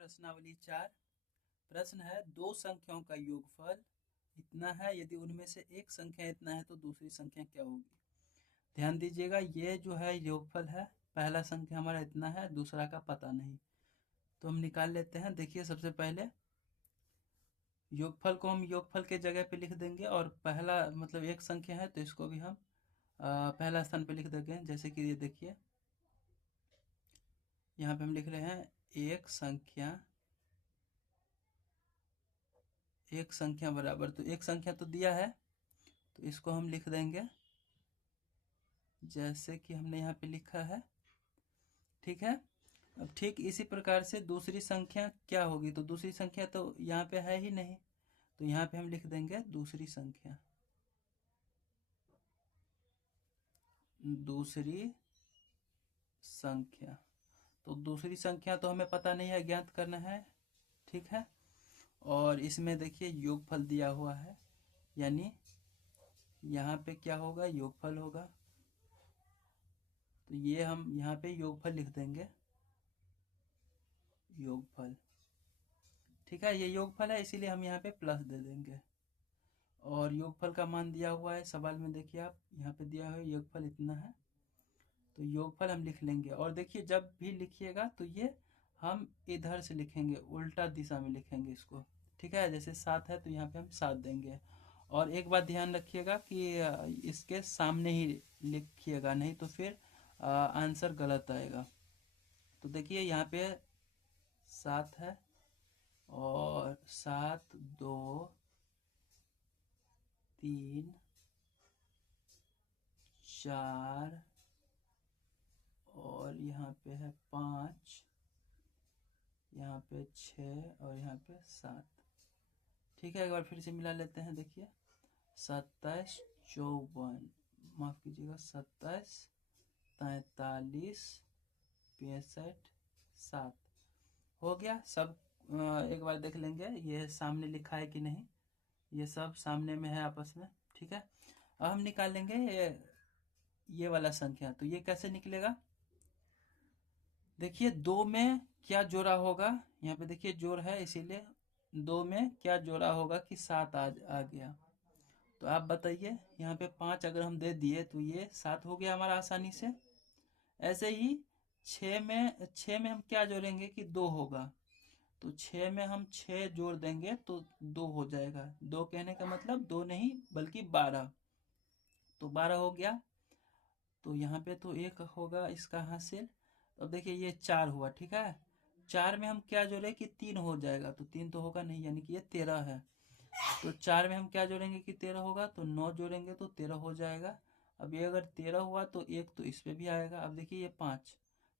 प्रश्नावली 4। प्रश्न है दो संख्याओं का योगफल इतना है, यदि उनमें से एक संख्या इतना है तो दूसरी संख्या क्या होगी। ध्यान दीजिएगा, ये जो है योगफल है, पहला संख्या हमारा इतना है, दूसरा का पता नहीं, तो हम निकाल लेते हैं। देखिए, सबसे पहले योगफल को हम योगफल के जगह पे लिख देंगे, और पहला मतलब एक संख्या है तो इसको भी हम पहला स्थान पे लिख देंगे। जैसे कि ये देखिए, यहाँ पे हम लिख रहे हैं एक संख्या बराबर, तो एक संख्या तो दिया है तो इसको हम लिख देंगे जैसे कि हमने यहाँ पे लिखा है। ठीक है, अब ठीक इसी प्रकार से दूसरी संख्या क्या होगी, तो दूसरी संख्या तो यहाँ पे है ही नहीं, तो यहाँ पे हम लिख देंगे दूसरी संख्या। तो दूसरी संख्या तो हमें पता नहीं है, ज्ञात करना है। ठीक है, और इसमें देखिए योगफल दिया हुआ है, यानी यहाँ पे क्या होगा, योगफल होगा, तो ये हम यहाँ पे योगफल लिख देंगे, योगफल। ठीक है, ये योगफल है इसीलिए हम यहाँ पे प्लस दे देंगे, और योगफल का मान दिया हुआ है सवाल में। देखिए आप यहाँ पे दिया है योगफल इतना है, तो योगफल हम लिख लेंगे। और देखिए, जब भी लिखिएगा तो ये हम इधर से लिखेंगे, उल्टा दिशा में लिखेंगे इसको। ठीक है, जैसे 7 है तो यहाँ पे हम 7 देंगे। और एक बात ध्यान रखिएगा कि इसके सामने ही लिखिएगा, नहीं तो फिर आंसर गलत आएगा। तो देखिए यहाँ पे 7 है, और 7 2 3 4, और यहाँ पे है 5, यहाँ पे 6, और यहाँ पे 7। ठीक है, एक बार फिर से मिला लेते हैं। देखिए 27 54, माफ कीजिएगा 27 43 65 7 हो गया सब। एक बार देख लेंगे ये सामने लिखा है कि नहीं, ये सब सामने में है आपस में। ठीक है, अब हम निकालेंगे ये वाला संख्या। तो ये कैसे निकलेगा, देखिए 2 में क्या जोड़ा होगा, यहाँ पे देखिए जोड़ है, इसीलिए 2 में क्या जोड़ा होगा कि 7 आ गया। तो आप बताइए, यहाँ पे 5 अगर हम दे दिए तो ये 7 हो गया हमारा आसानी से। ऐसे ही 6 में हम क्या जोड़ेंगे कि 2 होगा, तो 6 में हम 6 जोड़ देंगे तो 2 हो जाएगा। 2 कहने का मतलब 2 नहीं बल्कि 12, तो 12 हो गया। तो यहाँ पे तो 1 होगा इसका हासिल। अब देखिए ये 4 हुआ। ठीक है, 4 में हम क्या जोड़े कि 3 हो जाएगा, तो 3 तो होगा नहीं, यानी कि ये 13 है। तो 4 में हम क्या जोड़ेंगे कि 13 होगा, तो 9 जोड़ेंगे तो 13 हो जाएगा। अब ये अगर 13 हुआ तो 1 तो इस पे भी आएगा। अब देखिए ये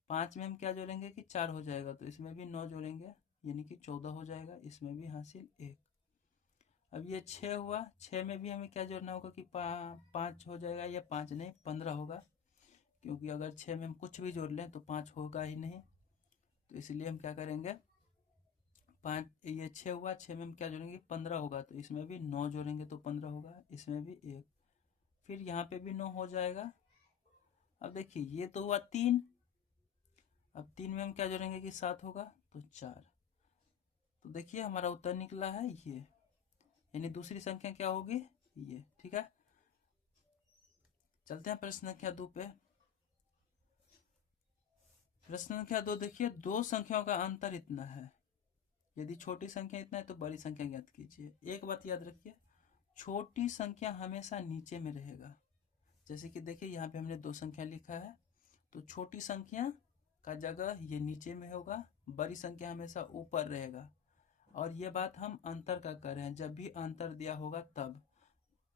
5 में हम क्या जोड़ेंगे कि 4 हो जाएगा, तो इसमें भी 9 जोड़ेंगे, यानी कि 14 हो जाएगा, इसमें भी हासिल 1। अब ये 6 हुआ, 6 में भी हमें क्या जोड़ना होगा कि 5 हो जाएगा, या 5 नहीं 15 होगा, क्योंकि अगर 6 में हम कुछ भी जोड़ लें तो 5 होगा ही नहीं। तो इसलिए हम क्या करेंगे, 5, ये 6 हुआ, 6 में हम क्या जोड़ेंगे 15 होगा, तो इसमें भी 9 जोड़ेंगे तो 15 होगा, इसमें भी 1, फिर यहाँ पे भी 9 हो जाएगा। अब देखिए ये तो हुआ 3, अब 3 में हम क्या जोड़ेंगे कि 7 होगा, तो 4। तो देखिए हमारा उत्तर निकला है ये, यानी दूसरी संख्या क्या होगी, ये। ठीक है, चलते हैं प्रश्न संख्या 2 पे। प्रश्न संख्या 2 देखिए, दो संख्याओं का अंतर इतना है, यदि छोटी संख्या इतना है तो बड़ी संख्या ज्ञात कीजिए। एक बात याद रखिए, छोटी संख्या हमेशा नीचे में रहेगा। जैसे कि देखिए यहाँ पे हमने 2 संख्या लिखा है, तो छोटी संख्या का जगह ये नीचे में होगा, बड़ी संख्या हमेशा ऊपर रहेगा। और ये बात हम अंतर का कर रहे हैं, जब भी अंतर दिया होगा तब।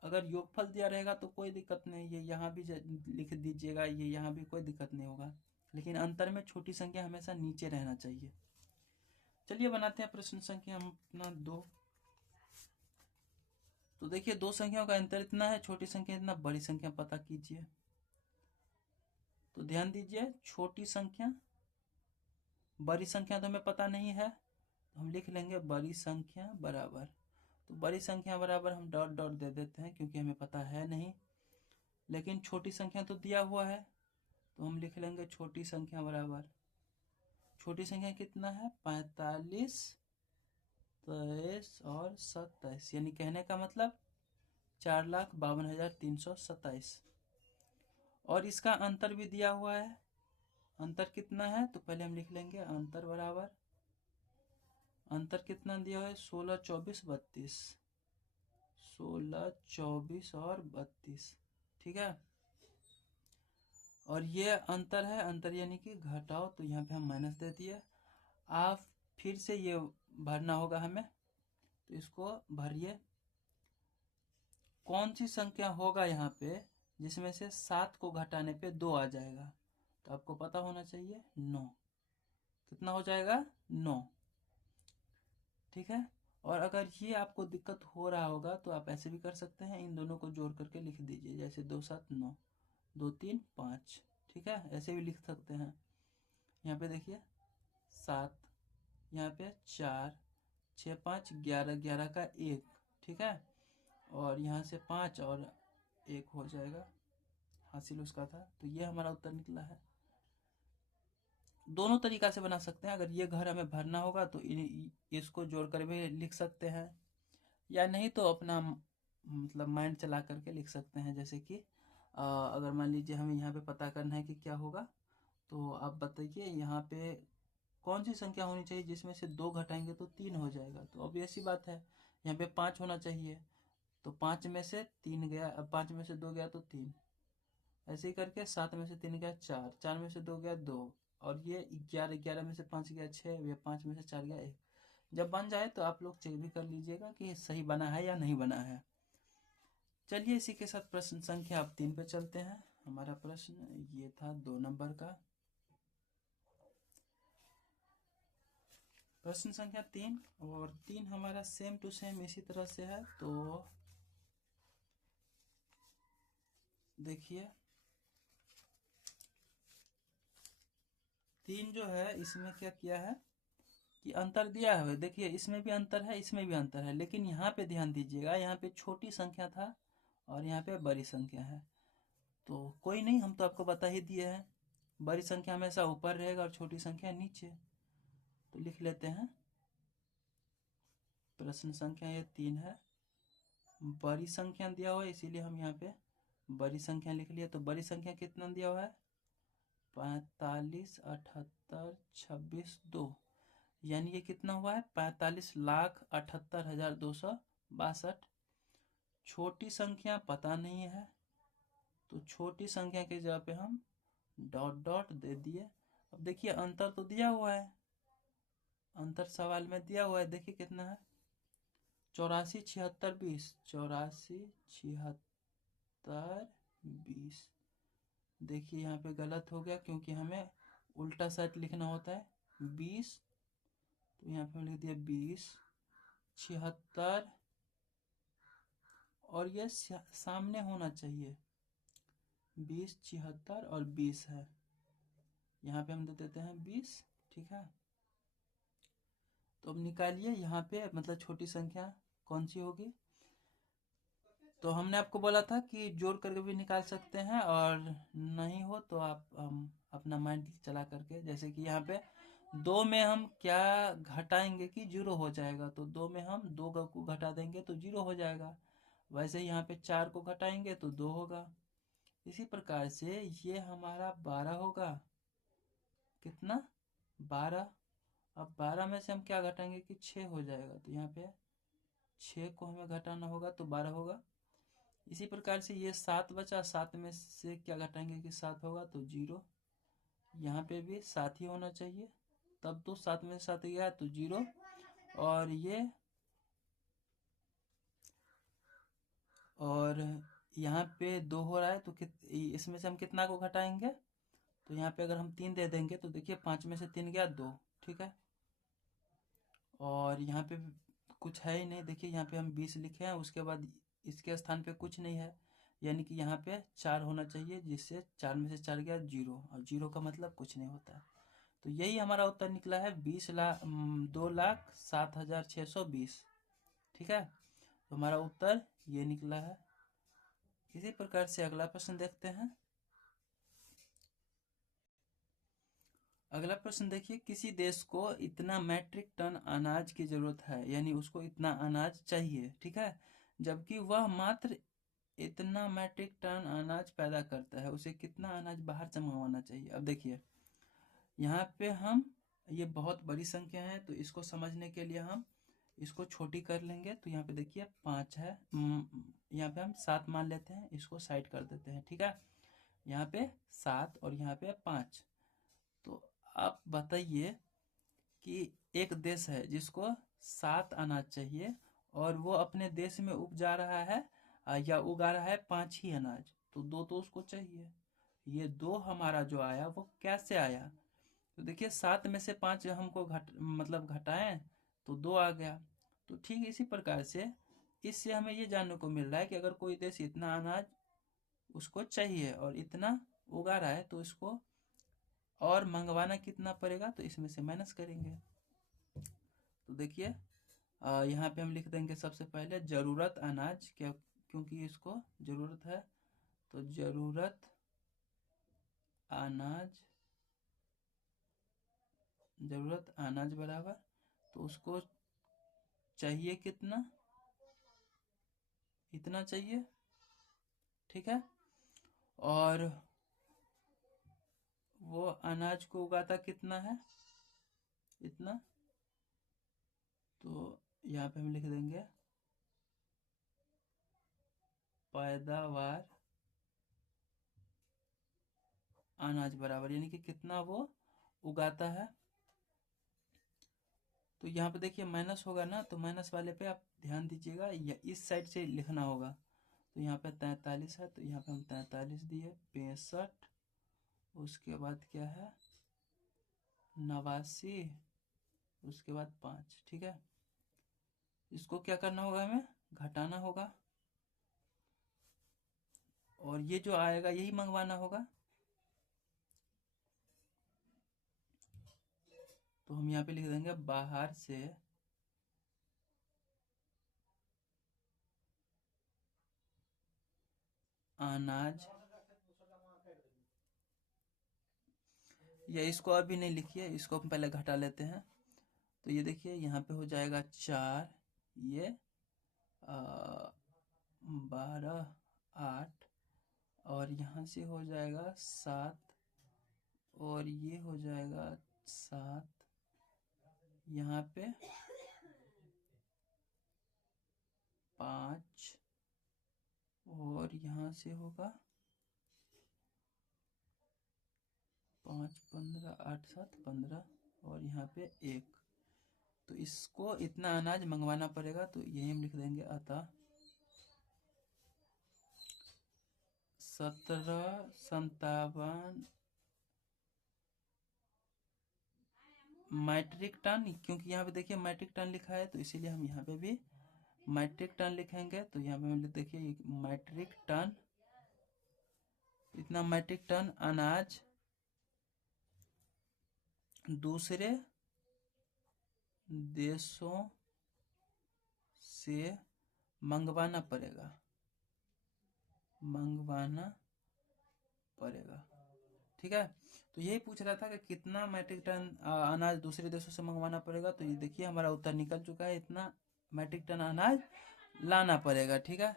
अगर योगफल दिया रहेगा तो कोई दिक्कत नहीं, ये यहाँ भी लिख दीजिएगा, ये यहाँ भी कोई दिक्कत नहीं होगा, लेकिन अंतर में छोटी संख्या हमेशा नीचे रहना चाहिए। चलिए बनाते हैं प्रश्न संख्या हम अपना 2। तो देखिए दो संख्याओं का अंतर इतना है, छोटी संख्या इतना, बड़ी संख्या पता कीजिए। तो ध्यान दीजिए, छोटी संख्या, बड़ी संख्या तो हमें पता नहीं है, तो हम लिख लेंगे बड़ी संख्या बराबर। तो बड़ी संख्या बराबर हम डॉट डॉट दे देते हैं क्योंकि हमें पता है नहीं, लेकिन छोटी संख्या तो दिया हुआ है, तो हम लिख लेंगे छोटी संख्या बराबर। छोटी संख्या कितना है 45, 23 और 27, यानी कहने का मतलब 4,52,327। और इसका अंतर भी दिया हुआ है। अंतर कितना है तो पहले हम लिख लेंगे अंतर बराबर, अंतर कितना दिया हुआ है 16, 24, 32, 16, 24 और 32, ठीक है। और ये अंतर है, अंतर यानी कि घटाओ, तो यहाँ पे हम माइनस दे दिए। आप फिर से ये भरना होगा हमें, तो इसको भरिए। कौन सी संख्या होगा यहाँ पे जिसमें से 7 को घटाने पे 2 आ जाएगा, तो आपको पता होना चाहिए 9। कितना हो जाएगा 9, ठीक है। और अगर ये आपको दिक्कत हो रहा होगा तो आप ऐसे भी कर सकते हैं, इन दोनों को जोड़ करके लिख दीजिए, जैसे 2 7 9, 2 3 5, ठीक है, ऐसे भी लिख सकते हैं। यहाँ पे देखिए 7, यहाँ पे 4, 6 5 11, 11 का 1, ठीक है। और यहाँ से 5 और 1 हो जाएगा, हासिल उसका था। तो ये हमारा उत्तर निकला है। दोनों तरीका से बना सकते हैं। अगर ये घर हमें भरना होगा तो इसको जोड़कर भी लिख सकते हैं, या नहीं तो अपना मतलब माइंड चला करके लिख सकते हैं। जैसे कि अगर मान लीजिए हमें यहाँ पे पता करना है कि क्या होगा, तो आप बताइए यहाँ पे कौन सी संख्या होनी चाहिए जिसमें से 2 घटाएंगे तो 3 हो जाएगा। तो अब ऐसी बात है, यहाँ पे 5 होना चाहिए, तो 5 में से 3 गया, अब 5 में से 2 गया तो 3, ऐसे ही करके 7 में से 3 गया 4, 4 में से 2 गया 2, और ये 11, 11 में से 5 गया 6, ये 5 में से 4 गया 1। जब बन जाए तो आप लोग चेक भी कर लीजिएगा कि सही बना है या नहीं बना है। चलिए इसी के साथ प्रश्न संख्या अब 3 पे चलते हैं। हमारा प्रश्न ये था 2 नंबर का, प्रश्न संख्या 3। और 3 हमारा सेम टू सेम इसी तरह से है। तो देखिए 3 जो है इसमें क्या किया है कि अंतर दिया है। देखिए इसमें भी अंतर है, इसमें भी अंतर है, लेकिन यहाँ पे ध्यान दीजिएगा, यहाँ पे छोटी संख्या था और यहाँ पे बड़ी संख्या है। तो कोई नहीं, हम तो आपको बता ही दिए हैं, बड़ी संख्या हमेशा ऊपर रहेगा और छोटी संख्या नीचे। तो लिख लेते हैं, प्रश्न संख्या ये 3 है, बड़ी संख्या दिया हुआ है इसीलिए हम यहाँ पे बड़ी संख्या लिख लिया। तो बड़ी संख्या कितना दिया हुआ है 45, 78, 26, 2, यानी ये कितना हुआ है 45,78,262। छोटी संख्या पता नहीं है, तो छोटी संख्या की जगह पे हम डॉट डॉट दे दिए। अब देखिए अंतर तो दिया हुआ है, अंतर सवाल में दिया हुआ है, देखिए कितना है 84, 76, 20, 84, 76, 20। देखिए यहाँ पे गलत हो गया क्योंकि हमें उल्टा साइड लिखना होता है 20, तो यहाँ पे हम लिख दिया 20, 76, और ये सामने होना चाहिए 20, 76 और 20 है, यहाँ पे हम दे देते हैं 20, ठीक है। तो अब निकालिए यहाँ पे मतलब छोटी संख्या कौन सी होगी। तो हमने आपको बोला था कि जोड़ करके भी निकाल सकते हैं, और नहीं हो तो आप अपना माइंड चला करके, जैसे कि यहाँ पे 2 में हम क्या घटाएंगे कि 0 हो जाएगा, तो 2 में हम 2 को घटा देंगे तो 0 हो जाएगा। वैसे यहाँ पे 4 को घटाएंगे तो 2 होगा। इसी प्रकार से ये हमारा 12 होगा, कितना 12। अब 12 में से हम क्या घटाएंगे कि 6 हो जाएगा, तो यहाँ पे 6 को हमें घटाना होगा तो 12 होगा। इसी प्रकार से ये 7 बचा, 7 में से क्या घटाएंगे कि 7 होगा तो 0, यहाँ पे भी 7 ही होना चाहिए, तब तो 7 में से 7 गया तो 0। और ये और यहाँ पे 2 हो रहा है, तो इसमें से हम कितना को घटाएंगे, तो यहाँ पे अगर हम 3 दे देंगे तो देखिए 5 में से 3 गया 2, ठीक है। और यहाँ पे कुछ है ही नहीं, देखिए यहाँ पे हम 20 लिखे हैं, उसके बाद इसके स्थान पे कुछ नहीं है, यानी कि यहाँ पे 4 होना चाहिए, जिससे 4 में से 4 गया 0, और 0 का मतलब कुछ नहीं होता है। तो यही हमारा उत्तर निकला है 2,07,620, ठीक है। तो हमारा उत्तर ये निकला है। इसी प्रकार से अगला प्रश्न देखते हैं। अगला प्रश्न देखिए, किसी देश को इतना मैट्रिक टन अनाज की जरूरत है, यानी उसको इतना अनाज चाहिए, ठीक है, जबकि वह मात्र इतना मैट्रिक टन अनाज पैदा करता है, उसे कितना अनाज बाहर से मंगवाना चाहिए। अब देखिए यहाँ पे हम, ये बहुत बड़ी संख्या है तो इसको समझने के लिए हम इसको छोटी कर लेंगे। तो यहाँ पे देखिए 5 है, यहाँ पे हम 7 मान लेते हैं, इसको साइड कर देते हैं, ठीक है। यहाँ पे 7 और यहाँ पे 5। तो आप बताइए कि एक देश है जिसको 7 अनाज चाहिए और वो अपने देश में उपजा रहा है या उगा रहा है 5 ही अनाज, तो 2 तो उसको चाहिए। ये 2 हमारा जो आया वो कैसे आया? तो देखिए 7 में से 5 हमको मतलब घटाएं तो 2 आ गया। तो ठीक इसी प्रकार से इससे हमें ये जानने को मिल रहा है कि अगर कोई देश इतना अनाज उसको चाहिए और इतना उगा रहा है तो इसको और मंगवाना कितना पड़ेगा, तो इसमें से माइनस करेंगे। तो देखिए यहाँ पे हम लिख देंगे सबसे पहले ज़रूरत अनाज, क्या, क्योंकि इसको ज़रूरत है, तो ज़रूरत अनाज, ज़रूरत अनाज बराबर, तो उसको चाहिए कितना, इतना चाहिए, ठीक है। और वो अनाज को उगाता कितना है, इतना, तो यहाँ पे हम लिख देंगे पैदावार अनाज बराबर, यानी कि कितना वो उगाता है। तो यहाँ पे देखिए माइनस होगा ना, तो माइनस वाले पे आप ध्यान दीजिएगा, या इस साइड से लिखना होगा। तो यहाँ पे 43 है, तो यहाँ पे हम 43 दिए, 65, उसके बाद क्या है 89, उसके बाद 5, ठीक है। इसको क्या करना होगा, हमें घटाना होगा और ये जो आएगा यही मंगवाना होगा। तो हम यहाँ पे लिख देंगे बाहर से अनाज, या इसको अभी नहीं लिखिए, इसको हम पहले घटा लेते हैं। तो ये देखिए यहाँ पे हो जाएगा 4, ये 12, 8, और यहाँ से हो जाएगा 7, और ये हो जाएगा 7, यहाँ पे 5, और यहाँ से होगा 5, 15, 8, 7, 15, और यहाँ पे 1। तो इसको इतना अनाज मंगवाना पड़ेगा, तो यही हम लिख देंगे, अतः 1757 मैट्रिक टन, क्योंकि यहाँ पे देखिए मैट्रिक टन लिखा है तो इसीलिए हम यहाँ पे भी मैट्रिक टन लिखेंगे। तो यहाँ पे हम देखिए मैट्रिक टन, इतना मैट्रिक टन अनाज दूसरे देशों से मंगवाना पड़ेगा, मंगवाना पड़ेगा, ठीक है। तो यही पूछ रहा था कि कितना मैट्रिक टन अनाज दूसरे देशों से मंगवाना पड़ेगा। तो ये देखिए हमारा उत्तर निकल चुका है, इतना मैट्रिक टन अनाज लाना पड़ेगा, ठीक है।